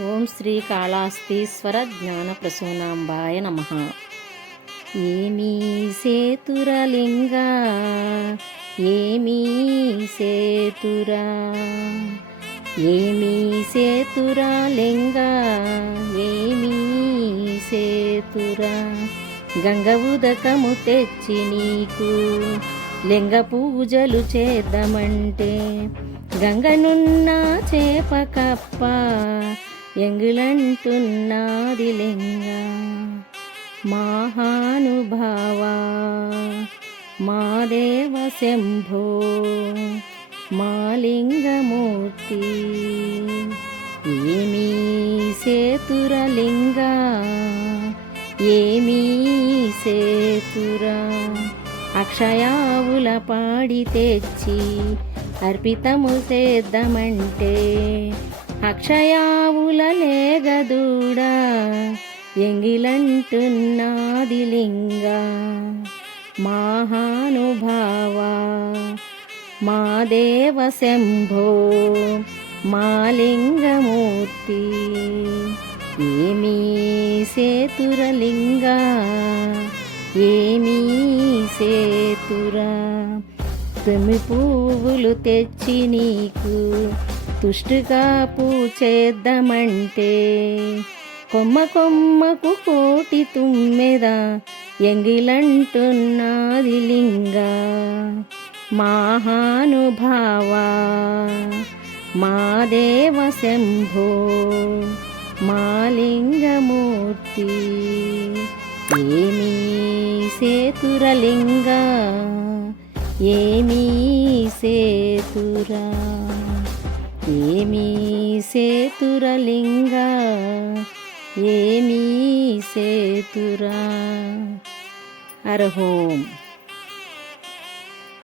ఓం శ్రీ కాళాస్తీశ్వర జ్ఞాన ప్రసూనాంబాయ నమ. ఏమీ సేతురలింగ ఏమీ సేతురా ఏమీ సేతురాలింగా ఏమీ సేతురా. గంగ ఉదకము తెచ్చి నీకు లింగ పూజలు చేద్దామంటే గంగనున్న చేప కప్ప ఎంగులంటున్నది లింగ మహానుభావా మా దేవ శంభో మాలింగమూర్తి ఏమీ సేతురలింగ ఏమీ సేతురా. అక్షయావుల పాడి తెచ్చి అర్పితము చేద్దామంటే అక్షయావుల లేగదూడ ఎంగిలంటున్నాది లింగ మహానుభావా మా దేవ శంభో మా లింగమూర్తి ఏమీ సేతురలింగ ఏమీ సేతురా తుమ్మి పువ్వులు తెచ్చి నీకు తుష్టుగా పూచేద్దామంటే కొమ్మ కొమ్మకు కోటి తుమ్మెద ఎంగిలంటున్నది లింగ మహానుభావా. మా దేవ శంభో మా లింగమూర్తి. ఏమీ సేతురలింగ ఏమీ సేతురా. ఏమీ సేతురలింగ ఏమీ సేతురా. అర్హోం